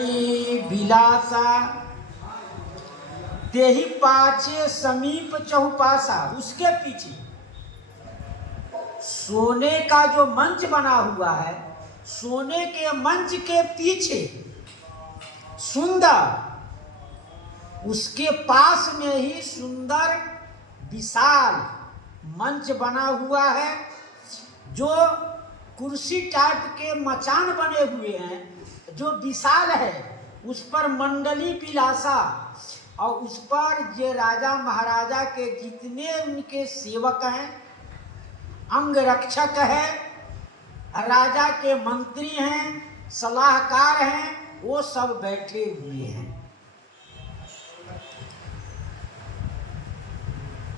मंडली विलासा, तेहि पाछे समीप चहुपासा। उसके पीछे सोने का जो मंच बना हुआ है, सोने के मंच के पीछे सुंदर, उसके पास में ही सुंदर विशाल मंच बना हुआ है, जो कुर्सी टाइप के मचान बने हुए हैं, जो विशाल है। उस पर मंडली विलासा, और उस पर ये राजा महाराजा के जितने उनके सेवक हैं, अंगरक्षक है, राजा के मंत्री हैं, सलाहकार हैं, वो सब बैठे हुए हैं।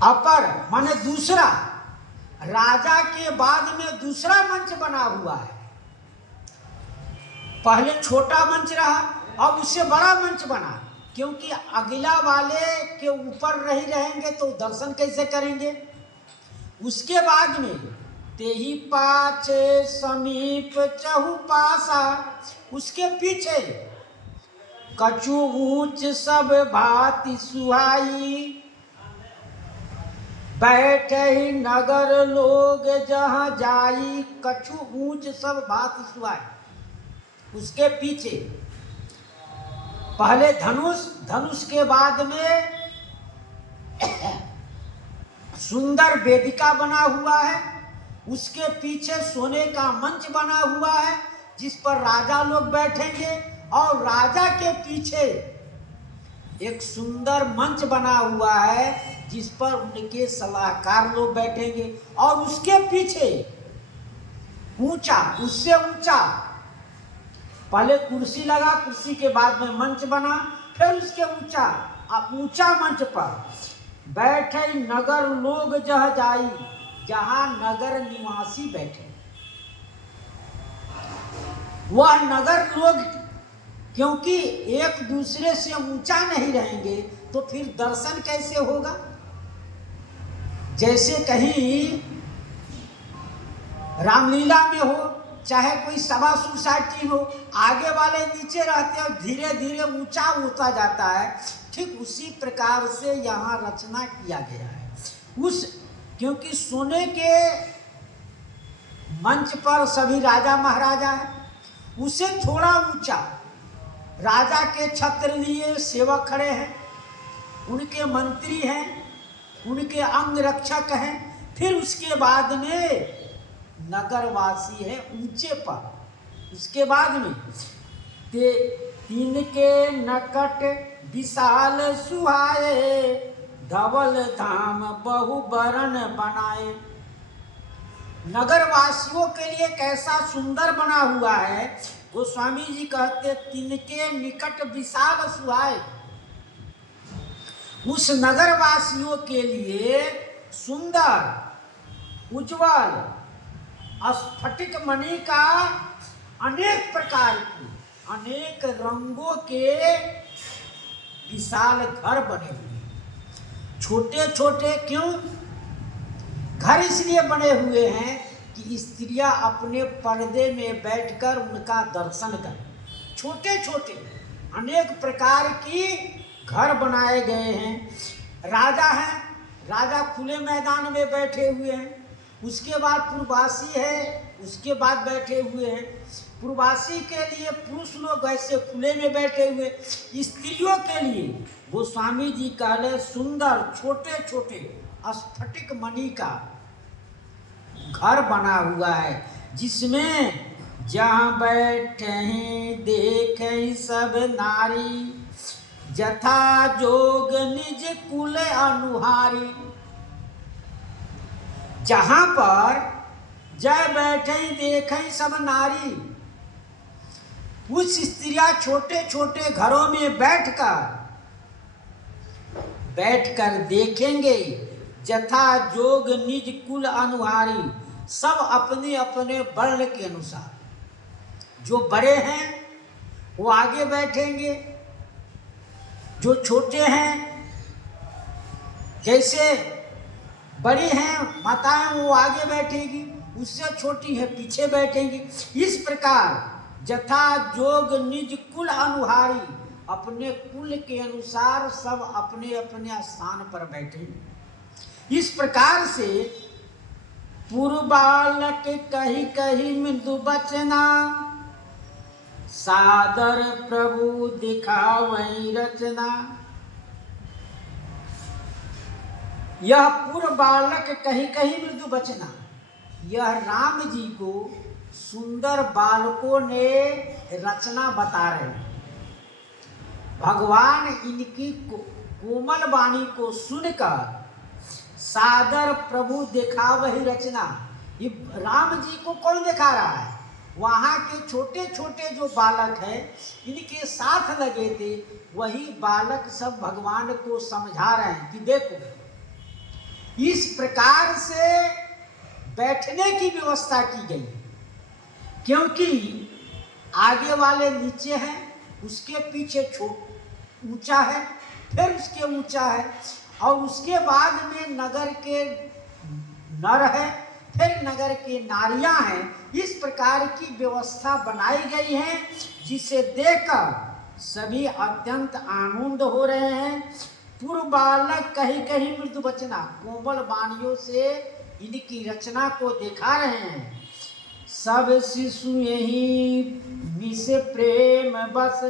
अपर माने दूसरा, राजा के बाद में दूसरा मंच बना हुआ है। पहले छोटा मंच रहा, अब उससे बड़ा मंच बना, क्योंकि अगला वाले के ऊपर नहीं रहेंगे तो दर्शन कैसे करेंगे। उसके बाद में तेहि पाछे समीप चहुपासा, उसके पीछे कछु ऊंच सब भांति सुहाई, बैठे नगर लोग जहाँ जाई, कछु ऊंच सब भांति सुहाई। उसके पीछे पहले धनुष, धनुष के बाद में सुंदर वेदिका बना हुआ है, उसके पीछे सोने का मंच बना हुआ है जिस पर राजा लोग बैठेंगे, और राजा के पीछे एक सुंदर मंच बना हुआ है जिस पर उनके सलाहकार लोग बैठेंगे, और उसके पीछे ऊंचा, उससे ऊंचा, पहले कुर्सी लगा, कुर्सी के बाद में मंच बना, फिर उसके ऊंचा, अब ऊंचा मंच पर बैठे नगर लोग जह जाई, जहां नगर निवासी बैठे। वह नगर लोग क्योंकि एक दूसरे से ऊंचा नहीं रहेंगे तो फिर दर्शन कैसे होगा। जैसे कहीं रामलीला में हो, चाहे कोई सभा सोसाइटी हो, आगे वाले नीचे रहते हैं, धीरे धीरे ऊंचा होता जाता है, ठीक उसी प्रकार से यहाँ रचना किया गया है। क्योंकि सोने के मंच पर सभी राजा महाराजा है, उसे थोड़ा ऊंचा राजा के छत्र लिए सेवक खड़े हैं, उनके मंत्री हैं, उनके अंग रक्षक हैं, फिर उसके बाद में नगरवासी है ऊंचे पर। उसके बाद में तिनके नकट विशाल सुहाए, धवल धाम बहु बरन बनाए। नगरवासियों के लिए कैसा सुंदर बना हुआ है, गोस्वामी जी कहते तिनके निकट विशाल सुहाए। उस नगरवासियों के लिए सुंदर, उज्जवल, स्फटिक मणि का अनेक प्रकार की, अनेक रंगों के विशाल घर बने हुए। छोटे छोटे क्यों घर इसलिए बने हुए हैं कि स्त्रियां अपने पर्दे में बैठकर उनका दर्शन करें। छोटे छोटे अनेक प्रकार की घर बनाए गए हैं। राजा हैं, राजा खुले मैदान में बैठे हुए हैं। उसके बाद पूर्ववासी है, उसके बाद बैठे हुए हैं। पूर्ववासी के लिए पुरुष लोग ऐसे खुले में बैठे हुए, स्त्रियों के लिए गोस्वामी जी कहले सुंदर छोटे छोटे स्फटिक मणि का घर बना हुआ है, जिसमें जहाँ बैठे देखे सब नारी, जथा जोग निज कुल अनुहारी। जहां पर जय बैठे देखें सब नारी, उस स्त्रियां छोटे छोटे घरों में बैठकर देखेंगे, जथा जोग निज कुल अनुहारी, सब अपने अपने वर्ण के अनुसार। जो बड़े हैं वो आगे बैठेंगे, जो छोटे हैं, जैसे बड़ी हैं माताएं वो आगे बैठेगी, उससे छोटी है पीछे बैठेंगी। इस प्रकार जथा जोग निज कुल अनुहारी, अपने कुल के अनुसार सब अपने अपने स्थान पर बैठे। इस प्रकार से पूर्व बालक कही कही मृदु बचना, सादर प्रभु दिखावै रचना। यह पूर्व बालक कही कही मृदु बचना, यह राम जी को सुंदर बालकों ने रचना बता रहे हैं। भगवान इनकी कोमल वाणी को सुनकर सादर प्रभु दिखावहि रचना, ये राम जी को कौन दिखा रहा है? वहाँ के छोटे छोटे जो बालक हैं इनके साथ लगे थे, वही बालक सब भगवान को समझा रहे हैं कि देखो इस प्रकार से बैठने की व्यवस्था की गई, क्योंकि आगे वाले नीचे हैं, उसके पीछे ऊंचा है, फिर उसके ऊंचा है, और उसके बाद में नगर के नर है, फिर नगर के नारियां हैं। इस प्रकार की व्यवस्था बनाई गई है जिसे देखकर सभी अत्यंत आनंद हो रहे हैं। पूर्व बालक कही कही मृदु बचना, कोमल वाणियों से इनकी रचना को दिखा रहे हैं। सब शिशु यही मिसे प्रेम बस,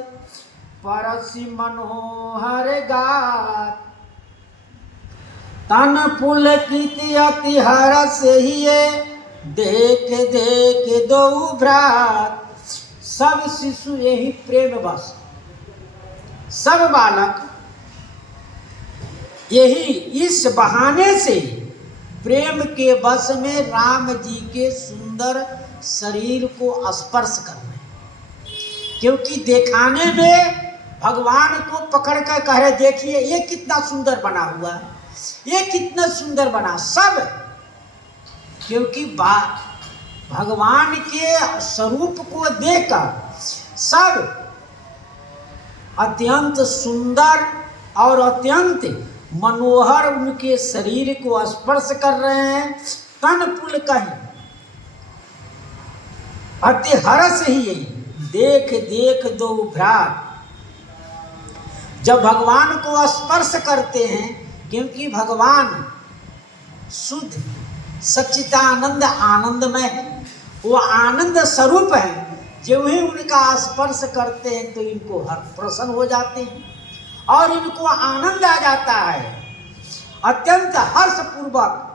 परसि मनोहर गात। तन पुलकित अति हरस हिये, देख देख दो भ्रात। सब शिशु यही प्रेम बस, सब बालक यही इस बहाने से प्रेम के वश में राम जी के सुंदर शरीर को स्पर्श कर रहे हैं, क्योंकि दिखाने में भगवान को पकड़ कर कह रहे देखिए ये कितना सुंदर बना हुआ है, ये कितना सुंदर बना। सब क्योंकि भगवान के स्वरूप को देखकर सब अत्यंत सुंदर और अत्यंत मनोहर उनके शरीर को स्पर्श कर रहे हैं। तन पुल कही अति हरस ही देख देख दो भ्रात। जब भगवान को स्पर्श करते हैं, क्योंकि भगवान शुद्ध सच्चिदानंद आनंदमय है, वो आनंद स्वरूप है। जब ही उनका स्पर्श करते हैं तो इनको हर प्रसन्न हो जाते हैं और इनको आनंद आ जाता है। अत्यंत हर्षपूर्वक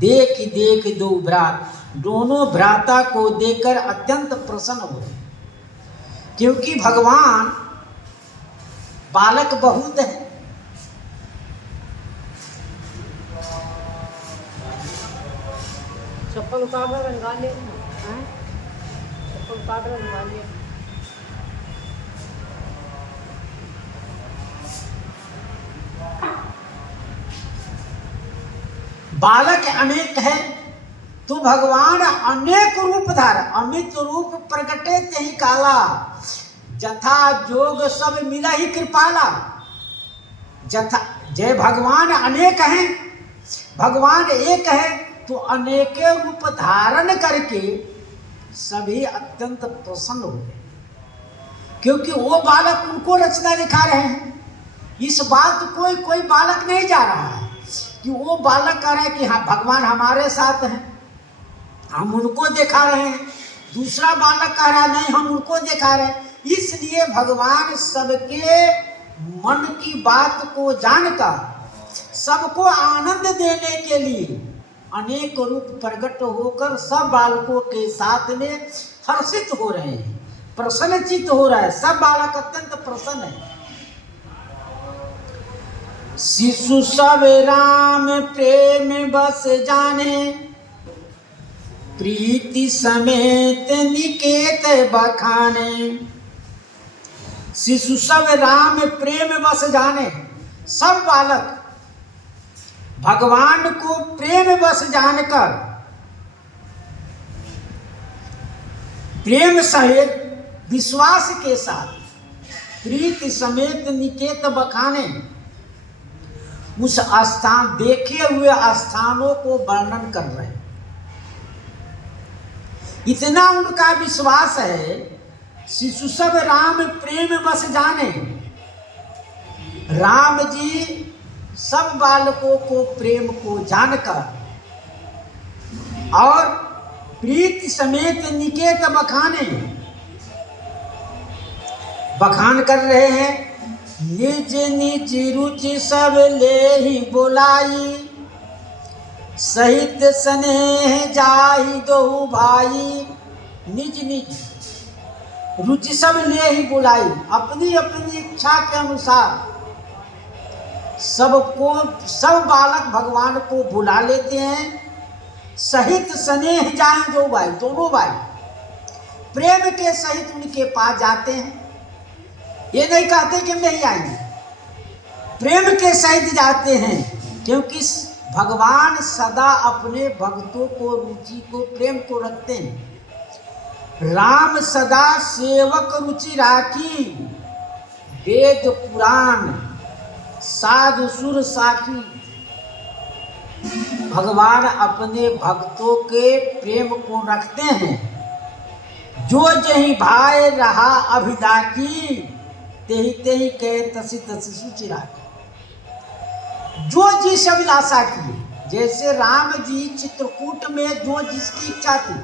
देख देख दो भ्रात, दोनों भ्राता को देखकर अत्यंत प्रसन्न हुए, क्योंकि भगवान बालक बहुत है। चप्पल उतार कर निकाल लिया, चप्पल उतार कर निकाल लिया। बालक अनेक है तो भगवान अनेक रूप धार, अमित रूप प्रगटे तहि काला। जथा जोग सब मिला ही कृपाला। जथा जय भगवान अनेक हैं, भगवान एक है तो अनेके रूप धारण करके सभी अत्यंत प्रसन्न हो गए, क्योंकि वो बालक उनको रचना दिखा रहे हैं। इस बात कोई बालक नहीं जा रहा है कि वो बालक कह रहा है कि हाँ भगवान हमारे साथ हैं, हम उनको दिखा रहे हैं। दूसरा बालक कह रहा है नहीं हम उनको दिखा रहे हैं। इसलिए भगवान सबके मन की बात को जानकर सबको आनंद देने के लिए अनेक रूप प्रकट होकर सब बालकों के साथ में हर्षित हो रहे हैं, प्रसन्नचित हो रहा है। सब बालक अत्यंत प्रसन्न है। शिशु सब राम प्रेम बस जाने, प्रीति समेत निकेत बखाने। शिशु सब राम प्रेम बस जाने, सब बालक भगवान को प्रेम बस जानकर प्रेम सहित विश्वास के साथ प्रीति समेत निकेत बखाने, उस स्थान देखे हुए स्थानों को वर्णन कर रहे हैं। इतना उनका विश्वास है, शिशु सब राम प्रेम बस जाने। राम जी सब बालकों को प्रेम को जानकर और प्रीति समेत निकेत बखाने, बखान कर रहे हैं। निज निज रुचि सब ले ही बोलाई, सहित स्नेह जाहि दो भाई। निज निज रुचि सब ले ही बुलाई, अपनी अपनी इच्छा के अनुसार सबको, सब बालक भगवान को बुला लेते हैं। सहित स्नेह जाए दो भाई, दोनों भाई प्रेम के सहित उनके पास जाते हैं। ये नहीं कहते कि नहीं आएंगे, प्रेम के सहित जाते हैं, क्योंकि भगवान सदा अपने भक्तों को, रुचि को, प्रेम को रखते हैं। राम सदा सेवक रुचि राखी, वेद पुराण साधु सुर साखी। भगवान अपने भक्तों के प्रेम को रखते हैं। जो जही भाई रहा अभिलाकी, तेहि तेहि कहे तसी तसी सुचि राखी। जो जिस अभिलाषा की, जैसे राम जी चित्रकूट में जो जिसकी इच्छा थी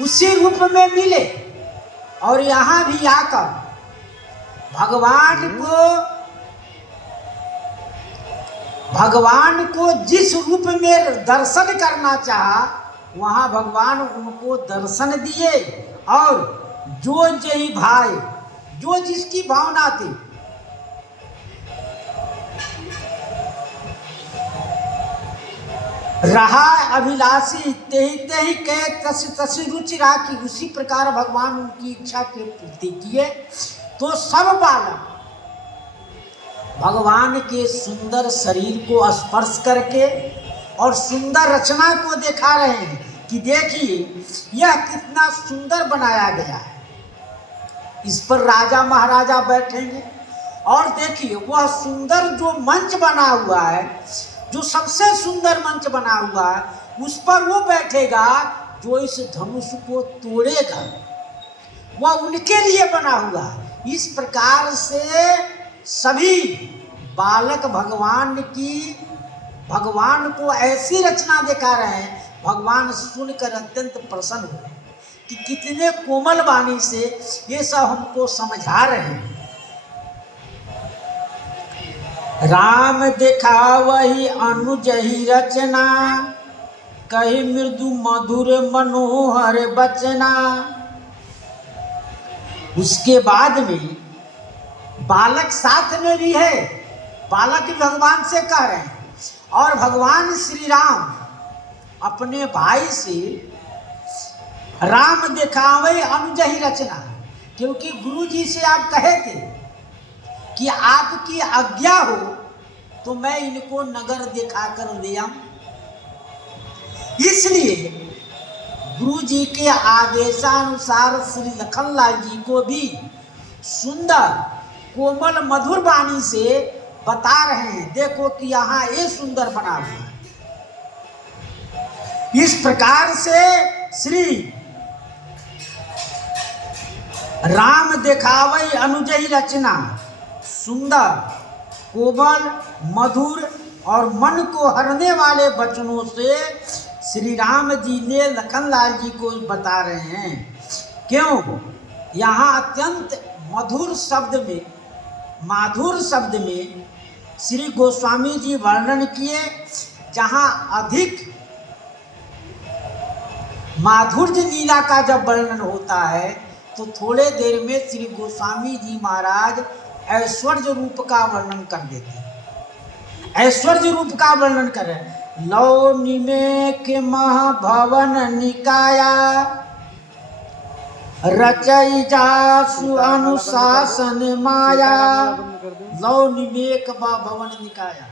उसी रूप में मिले, और यहाँ भी आकर भगवान को जिस रूप में दर्शन करना चाहा, वहाँ भगवान उनको दर्शन दिए। और जो जही भाई, जो जिसकी भावना थी, रहा अभिलाषी, तेहि तेहि कहे तसी तसी रुचि राखी। उसी प्रकार भगवान उनकी इच्छा के पूर्ति किए। तो सब बालक भगवान के सुंदर शरीर को स्पर्श करके और सुंदर रचना को दिखा रहे हैं कि देखिए यह कितना सुंदर बनाया गया है। इस पर राजा महाराजा बैठेंगे, और देखिए वह सुंदर जो मंच बना हुआ है, जो सबसे सुंदर मंच बना हुआ है, उस पर वो बैठेगा जो इस धनुष को तोड़ेगा, वह उनके लिए बना हुआ है। इस प्रकार से सभी बालक भगवान को ऐसी रचना दिखा रहे हैं। भगवान सुनकर अत्यंत प्रसन्न हुए कि कितने कोमल वाणी से ये सब हमको समझा रहे हैं। राम दिखावहि अनुजहि रचना, कही मृदु मधुर मनोहर बचना। उसके बाद में बालक साथ में भी है, बालक भी भगवान से कह रहे हैं, और भगवान श्री राम अपने भाई से राम दिखावे अनुजहि रचना, क्योंकि गुरु जी से आप कहे थे कि आपकी आज्ञा हो तो मैं इनको नगर दिखाकर ले आऊं। इसलिए गुरु जी के आदेशानुसार श्री लखनलाल जी को भी सुंदर कोमल मधुर वाणी से बता रहे हैं, देखो कि यहाँ ये सुंदर बना हुआ है। इस प्रकार से श्री राम दिखावै अनुजहि रचना, सुंदर कोमल मधुर और मन को हरने वाले वचनों से श्री राम जी ने लखनलाल जी को बता रहे हैं। क्यों? यहाँ अत्यंत माधुर शब्द में श्री गोस्वामी जी वर्णन किए। जहाँ अधिक माधुर्य लीला का जब वर्णन होता है तो थोड़े देर में श्री गोस्वामी जी महाराज ऐश्वर्य रूप का वर्णन कर देते हैं। ऐश्वर्य रूप का वर्णन करें, लौ निमेक महाभवन निकाया, रचई जासु अनुशासन माया। लौ निमेक भवन निकाया,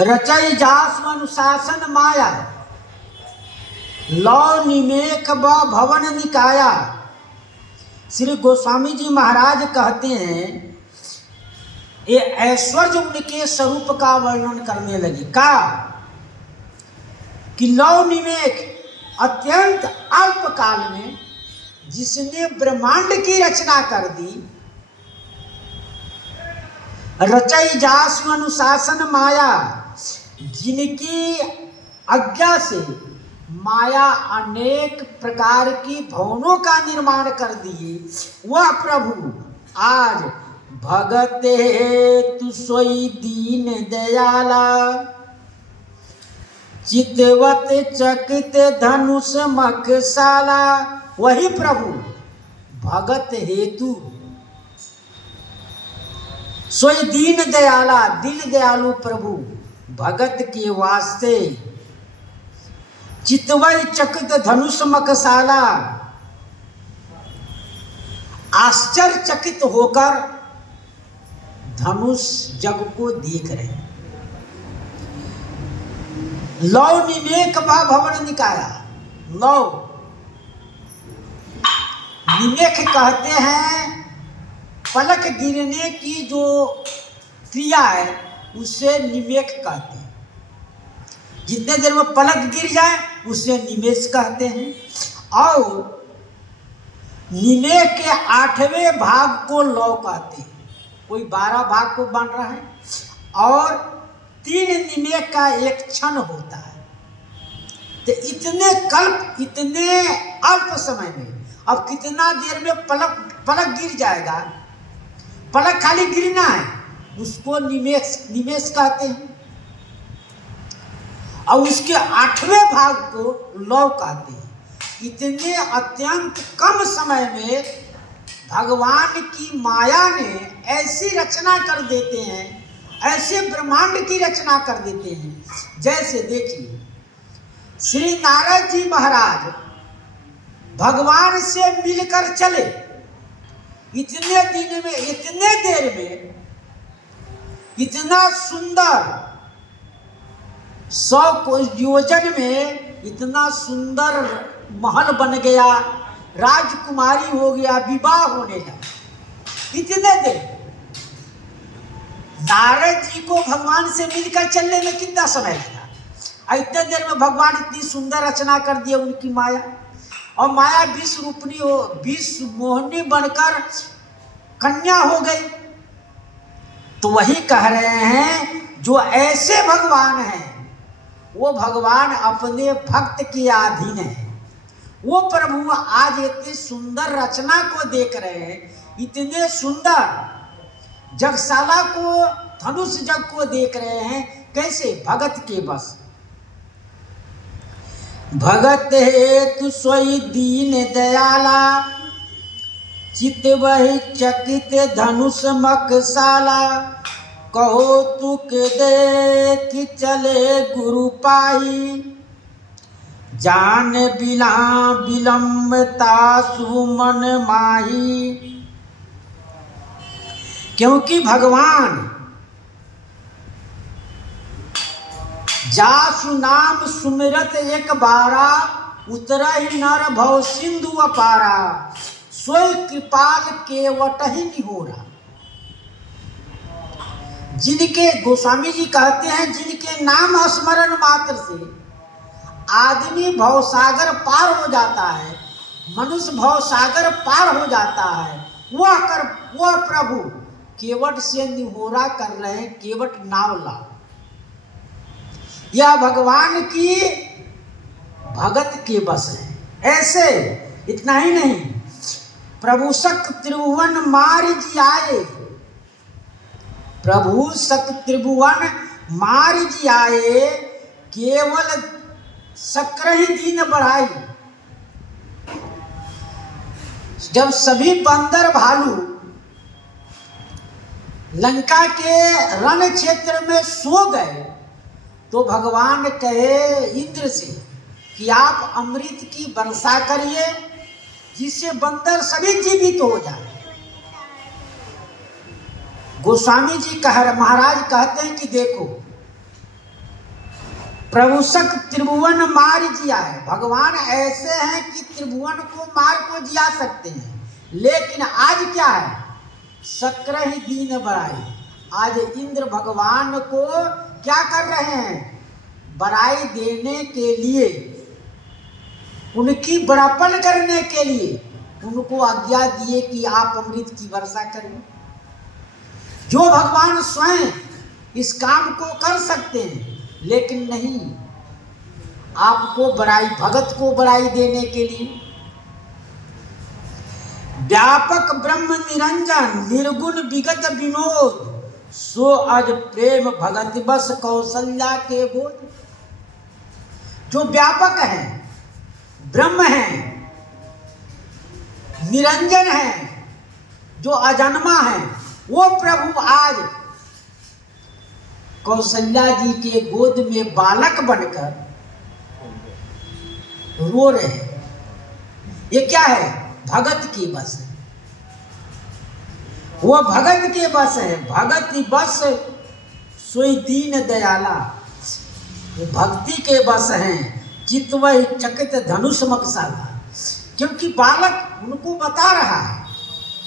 रचई जासु अनुशासन माया। लौ निमेक भवन निकाया। श्री गोस्वामी जी महाराज कहते हैं, ये ऐश्वर्य उनके स्वरूप का वर्णन करने लगे। का कि लौ निमेक अत्यंत अल्प काल में जिसने ब्रह्मांड की रचना कर दी, रचई जासु अनुशासन माया, जिनकी आज्ञा से माया अनेक प्रकार की भवनों का निर्माण कर दिए, वह प्रभु आज भगत हेतु सोई दीन दयाला, चितवत चकित धनुष मखसाला। वही प्रभु भगत हेतु सोई दीन दयाला, दीन दयालु प्रभु भगत के वास्ते चितवय चकित धनुष मखसाला, आश्चर्यचकित होकर धनुष जग को देख रहे। लौ निमेक व भवन निकाया। लौ निमेक कहते हैं पलक गिरने की जो क्रिया है उसे निमेक कहते हैं। जितने देर में पलक गिर जाए उसे निमेष कहते हैं। और निमेक के 8वें भाग को लौ कहते हैं। कोई 12 भाग को बन रहा है और 3 निमेक का एक क्षण होता है। तो इतने कल्प, इतने अल्प समय में अब कितना देर में पलक गिर जाएगा। पलक खाली गिरना है, उसको निमेष कहते हैं। और उसके 8वें भाग को लौ कहते हैं। इतने अत्यंत कम समय में भगवान की माया ने ऐसी रचना कर देते हैं, ऐसे ब्रह्मांड की रचना कर देते हैं। जैसे देखिए श्री नारद जी महाराज भगवान से मिलकर चले, इतने दिन में, इतने देर में इतना सुंदर 100 योजन में इतना सुंदर महल बन गया, राजकुमारी हो गया, विवाह होने लगा। इतने देर नारद जी को भगवान से मिलकर चलने में कितना समय लगा। इतने देर में भगवान इतनी सुंदर रचना कर दिया उनकी माया। और माया विश्व रूपनी हो, विश्व मोहिनी बनकर कन्या हो गई। तो वही कह रहे हैं जो ऐसे भगवान हैं वो भगवान अपने भक्त के अधीन है। वो प्रभु आज इतनी सुंदर रचना को देख रहे हैं, इतने सुंदर जगशाला को, धनुष जग को देख रहे हैं। कैसे? भगत के बस। भगत हेतु सोई दीन दयाला, चितवहि चकित धनुष मखसाला, कहो तुक देख चले गुरु पाई, जान बिला विलंबता सुमन माही। क्योंकि भगवान जासु नाम सुमिरत एक बारा, उतरहि नर भव सिंधु अपारा, सोई कृपाल केवट ही निहोरा। जिनके, गोस्वामी जी कहते हैं, जिनके नाम स्मरण मात्र से आदमी भवसागर पार हो जाता है, मनुष्य भवसागर पार हो जाता है, वह प्रभु केवट से निहोरा कर रहे हैं। केवट नाव लाओ। यह भगवान की भगत के बस है। ऐसे इतना ही नहीं, प्रभु सक त्रिभुवन मार जी आए, प्रभु सक त्रिभुवन मार जी आए, केवल शक्र ही दीन बढ़ाई। जब सभी बंदर भालू लंका के रण क्षेत्र में सो गए तो भगवान कहे इंद्र से कि आप अमृत की वर्षा करिए जिससे बंदर सभी जीवित हो जाए। गोस्वामी जी महाराज कहते हैं कि देखो, प्रभु सक त्रिभुवन मार जिया है। भगवान ऐसे हैं कि त्रिभुवन को मार को जिया सकते हैं, लेकिन आज क्या है? शक्र ही दीन बढ़ाई। आज इंद्र भगवान को क्या कर रहे हैं? बड़ाई देने के लिए, उनकी बड़ापन करने के लिए उनको आज्ञा दिए कि आप अमृत की वर्षा करें। जो भगवान स्वयं इस काम को कर सकते हैं, लेकिन नहीं, आपको बड़ाई, भगत को बड़ाई देने के लिए। व्यापक ब्रह्म निरंजन निर्गुण विगत विनोद, सो अज प्रेम भगत बस कौशल्या के गोद। जो व्यापक है, ब्रह्म है, निरंजन है, जो अजन्मा है, वो प्रभु आज कौशल्या जी के गोद में बालक बनकर रो रहे हैं। ये क्या है? भगत की बस है। वो भगत के बस है। भगत बस सोई दीन दयाला, वो भक्ति के बस हैं। चितवह चकित धनुष मकसाला, क्योंकि बालक उनको बता रहा है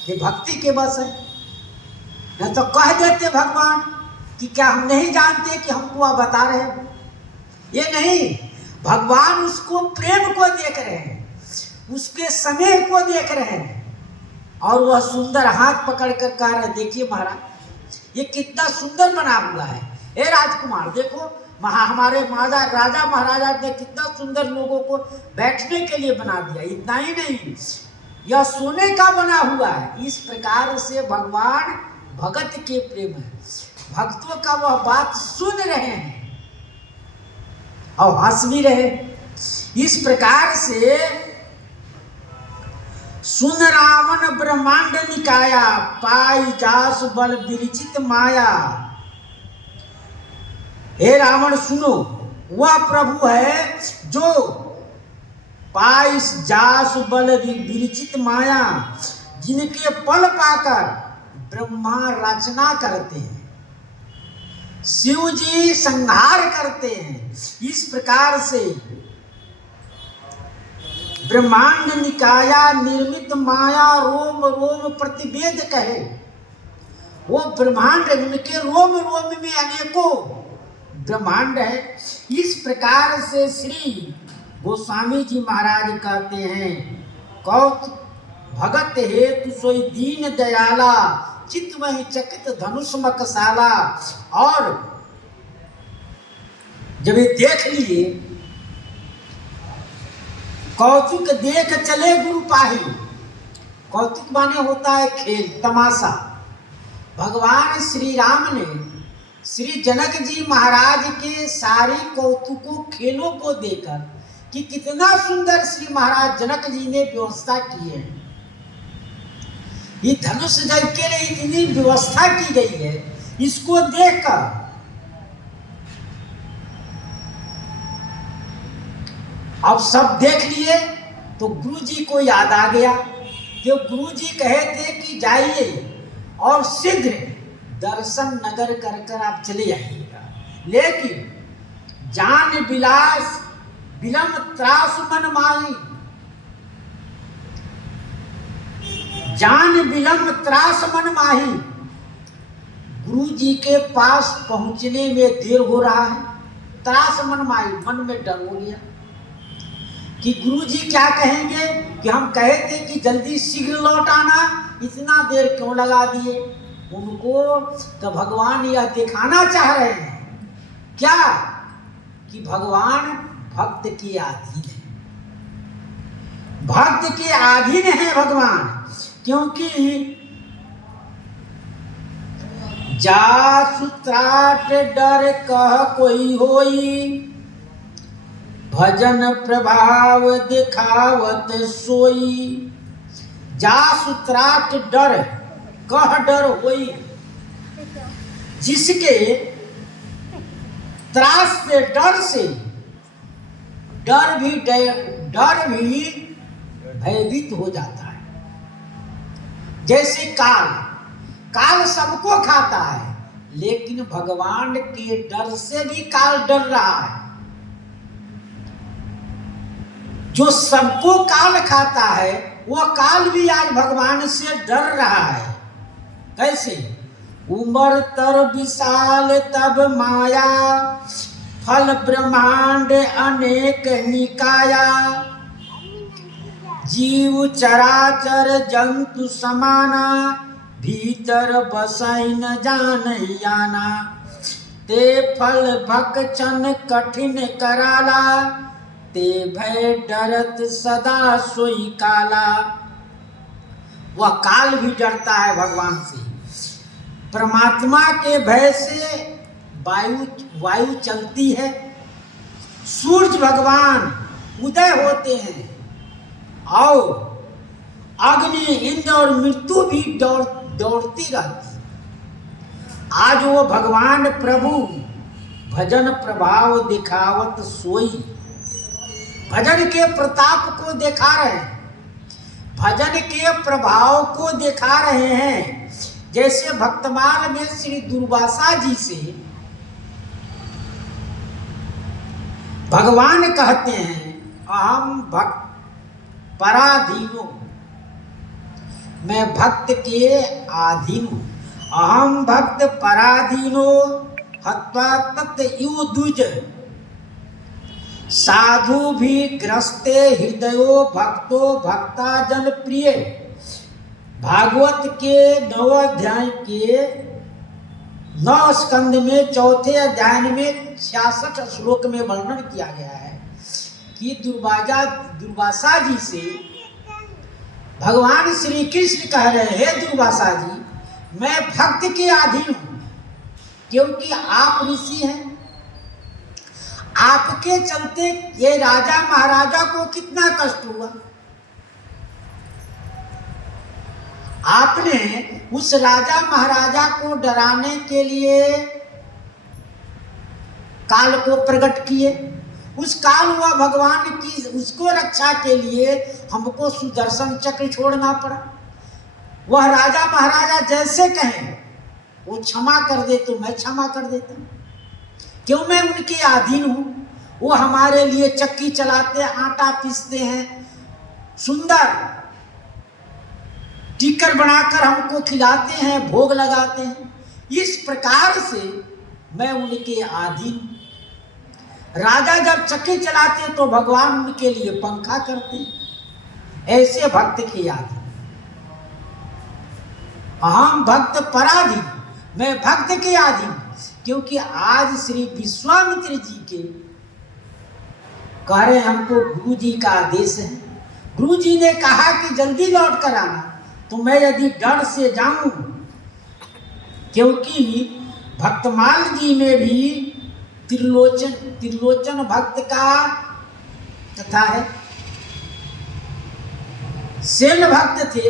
कि भक्ति के बस है। न तो कह देते भगवान कि क्या हम नहीं जानते कि हमको आप बता रहे हैं? ये नहीं, भगवान उसको प्रेम को देख रहे हैं, उसके स्नेह को देख रहे हैं, और वह सुंदर हाथ पकड़ कर कह रहे, देखिए महाराज ये कितना सुंदर बना हुआ है। हे राजकुमार देखो, हमारे राजा महाराजा ने कितना सुंदर लोगों को बैठने के लिए बना दिया। इतना ही नहीं, यह सोने का बना हुआ है। इस प्रकार से भगवान भगत के प्रेम है, भक्तों का वह बात सुन रहे हैं और हंस भी रहे। इस प्रकार से सुन रावण ब्रह्मांड निकाया, पाई जास बल विरचित माया। हे रावण सुनो, वह प्रभु है जो पाइस जास बल विरचित माया, जिनके पल पाकर ब्रह्मा रचना करते हैं, शिव जी संहार करते हैं। इस प्रकार से ब्रह्मांड निकाया निर्मित माया, रोम रोम प्रतिवेद कहे। वो ब्रह्मांड, उनके रोम रोम में अनेकों ब्रह्मांड है। इस प्रकार से श्री गोस्वामी जी महाराज कहते हैं, कौत भगत हेतु सोई दीन दयाला, चित्तवहि चकित धनुष मकसाला। और जब ये देख लिए, कौतुक देख चले गुरु पाही। कौतुक माने होता है खेल, तमाशा। भगवान श्री राम ने श्री जनक जी महाराज के सारी कौतुकों खेलों को देखकर कि कितना सुंदर श्री महाराज जनक जी ने व्यवस्था की है, ये धनुष यज्ञ के लिए इतनी व्यवस्था की गई है, इसको देखकर अब सब देख लिए तो गुरु जी को याद आ गया कि गुरु जी कहे थे कि जाइए और शीघ्र दर्शन नगर कर कर आप चले आइएगा, लेकिन जान बिलास बिलम त्रास मन माही, जान बिलम त्रास मन माही। गुरु जी के पास पहुंचने में देर हो रहा है, त्रास मन माही, मन में डर हो गया कि गुरु जी क्या कहेंगे, कि हम कहे थे कि जल्दी शीघ्र लौट आना, इतना देर क्यों लगा दिए। उनको तो भगवान यह दिखाना चाह रहे हैं क्या, कि भगवान भक्त के अधीन है, भक्त के अधीन है भगवान। क्योंकि जासु त्राट डर कह कोई होई, भजन प्रभाव दिखावत सोई। जासु त्राट डर कह डर होई, जिसके त्रास से डर भी भयभीत हो जाता है। जैसे काल सबको खाता है, लेकिन भगवान के डर से भी काल डर रहा है। जो सबको काल खाता है, वह काल भी आज भगवान से डर रहा है। कैसे? उमर तर विशाल तब माया, फल ब्रह्मांड अनेक निकाया, जीव चराचर जंतु समाना, भीतर बसै न जानैयाना। ते फल भक्षण कठिन कराला, ते भय डरत सदा सोई काला। वह काल भी डरता है भगवान से। परमात्मा के भय से वायु चलती है, सूर्य भगवान उदय होते हैं, और अग्नि, इंद्र और मृत्यु भी दौड़ती रहती है। आज वो भगवान प्रभु भजन प्रभाव दिखावत सोई, भजन के प्रताप को दिखा रहे हैं, भजन के प्रभाव को दिखा रहे हैं। जैसे भक्तमाल में श्री दुर्वासा जी से भगवान कहते हैं, अहम भक्त पराधीनो, मैं भक्त के अधीन हूँ। अहम भक्त पराधीनो हत्वा तत् इव द्विज, साधु भी ग्रस्ते हृदयो भक्तो भक्ता जन प्रिय। भागवत के 9 अध्याय के 9 स्कंद में 4थे अध्याय में 66 श्लोक में वर्णन किया गया है कि दुर्वासा जी से भगवान श्री कृष्ण कह रहे हैं, दुर्वासा जी, मैं भक्त के अधीन हूं, क्योंकि आप ऋषि हैं। आपके चलते ये राजा महाराजा को कितना कष्ट हुआ। आपने उस राजा महाराजा को डराने के लिए काल को प्रकट किए। उस काल हुआ भगवान की, उसको रक्षा के लिए हमको सुदर्शन चक्र छोड़ना पड़ा। वह राजा महाराजा जैसे कहें वो क्षमा कर दे तो मैं क्षमा कर देता हूं, क्यों मैं उनके अधीन हूं। वो हमारे लिए चक्की चलाते, आटा पीसते हैं, सुंदर टिक्कर बनाकर हमको खिलाते हैं, भोग लगाते हैं। इस प्रकार से मैं उनके अधीन। राजा जब चक्की चलाते तो भगवान उनके लिए पंखा करते, ऐसे भक्त के अधीन। अहम भक्त पराधीन, मैं भक्त के अधीन। क्योंकि आज श्री विश्वामित्र जी के कह रहे हमको गुरु जी का आदेश है। गुरु जी ने कहा कि जल्दी लौट कर आना, तो मैं यदि डर से जाऊं, क्योंकि भक्तमाल जी में भी त्रिलोचन भक्त का कथा है। सेन भक्त थे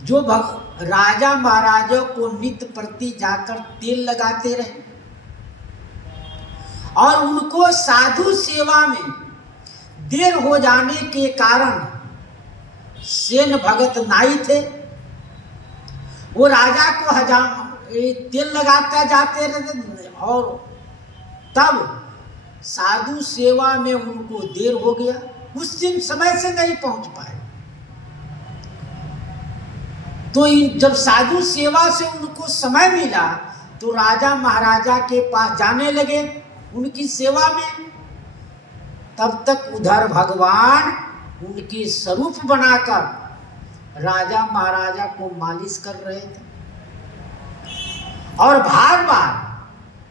जो राजा महाराजों को नित्य प्रति जाकर तेल लगाते रहे, और उनको साधु सेवा में देर हो जाने के कारण सेन भगत नाई थे। वो राजा को तेल लगाते जाते रहे, और तब साधु सेवा में उनको देर हो गया। उस दिन समय से नहीं पहुंच पाए। तो जब साधु सेवा से उनको समय मिला तो राजा महाराजा के पास जाने लगे उनकी सेवा में। तब तक उधर भगवान उनके स्वरूप बनाकर राजा महाराजा को मालिश कर रहे थे, और बार बार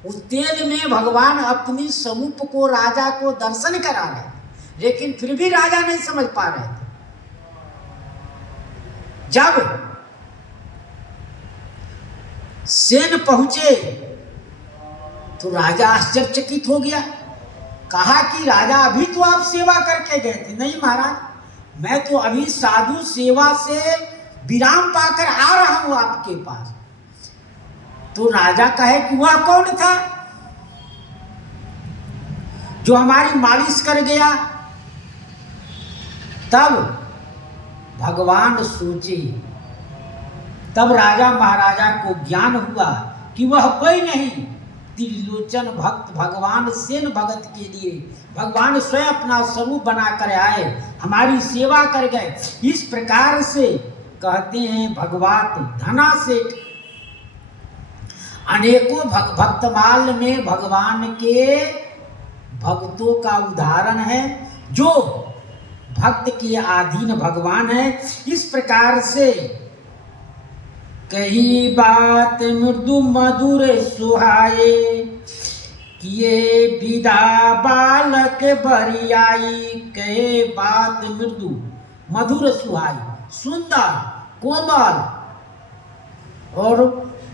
उस तेल में भगवान अपनी स्वरूप को राजा को दर्शन करा रहे थे, लेकिन फिर भी राजा नहीं समझ पा रहे थे। जब सेन पहुंचे तो राजा आश्चर्यचकित हो गया। कहा कि राजा अभी तो आप सेवा करके गए थे। नहीं महाराज, मैं तो अभी साधु सेवा से विराम पाकर आ रहा हूं आपके पास। तो राजा कहे कि वह कौन था जो हमारी मालिश कर गया। तब भगवान सोचे, तब राजा महाराजा को ज्ञान हुआ कि वह कोई नहीं, त्रिलोचन भक्त भगवान सेन भगत के लिए भगवान स्वयं अपना स्वरूप बना कर आए, हमारी सेवा कर गए। इस प्रकार से कहते हैं भगवत धना से अनेकों भक्तमाल में भगवान के भक्तों का उदाहरण है, जो भक्त के अधीन भगवान है। इस प्रकार से कही बात मृदु मधुर सुहाए, किए विदा बालक बरियाई। कहे बात मृदु मधुर सुहाई, सुंदर कोमल और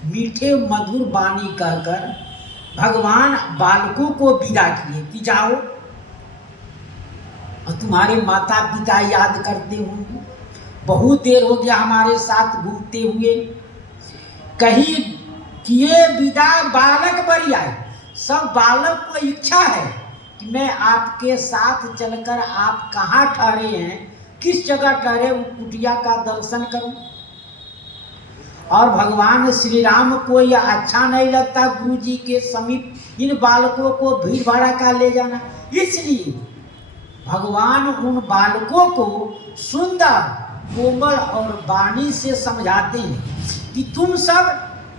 मीठे मधुर वाणी कहकर भगवान बालकों को विदा किए कि जाओ, और तुम्हारे माता पिता याद करते होंगे, बहुत देर हो गया हमारे साथ घूमते हुए। कहीं किए विदा बालक बरियाई, सब बालक को इच्छा है कि मैं आपके साथ चलकर आप कहाँ ठहरे हैं, किस जगह ठहरे, उस कुटिया का दर्शन करूं। और भगवान श्री राम को यह अच्छा नहीं लगता गुरु जी के समीप इन बालकों को भीड़ भाड़ा का ले जाना, इसलिए भगवान उन बालकों को सुंदर कोमल और वाणी से समझाते हैं कि तुम सब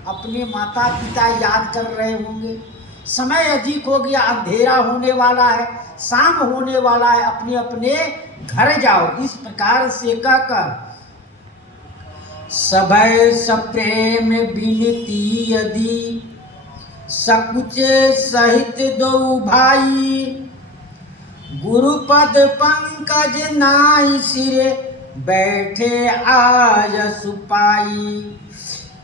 अपने माता पिता याद कर रहे होंगे, समय अधिक हो गया, अंधेरा होने वाला है, शाम होने वाला है, अपने अपने घर जाओ। इस प्रकार से कहकर सभय सप्रेम बिनती यदि, सकुच सहित दो भाई। गुरुपद पंकज नाई सिरे, बैठे आज सुपाई।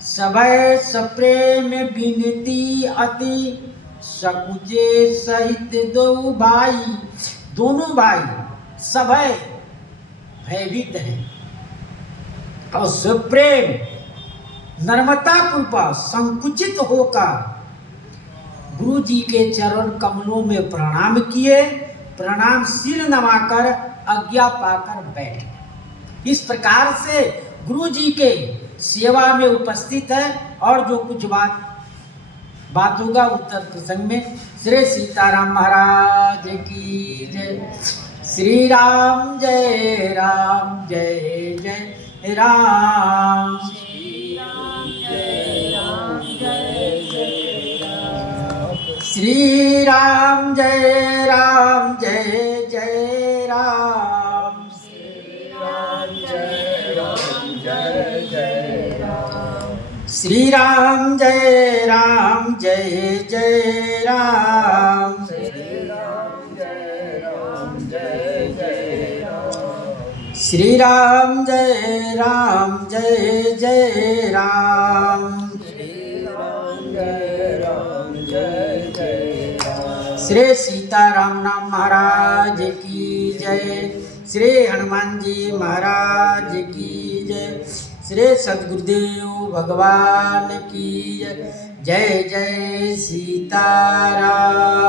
सभय सप्रेम बिनती अति, सकुचे सहित दो भाई। दोनों भाई सभय भयभीत हैं और सुप्रेम नर्मता पूर्वक संकुचित होकर गुरु जी के चरण कमलों में प्रणाम किए, प्रणाम सिर नवाकर आज्ञा पाकर बैठ। इस प्रकार से गुरु जी के सेवा में उपस्थित है। और जो कुछ बात होगा उत्तर प्रसंग में। श्री सीताराम महाराज की जय। श्री राम जय राम जय जय राम। श्री राम जय राम जय जय राम। श्री राम जय राम जय जय राम। श्री राम जय राम जय जय राम। श्री राम जय राम जय जय राम। श्री राम जय राम जय जय राम। श्री राम जय राम जय जय राम। श्री राम जय राम जय जय राम। श्री सीताराम नाम महाराज की जय। श्री हनुमान जी महाराज की जय। श्री सद्गुरुदेव भगवान की जय। जय जय सीताराम।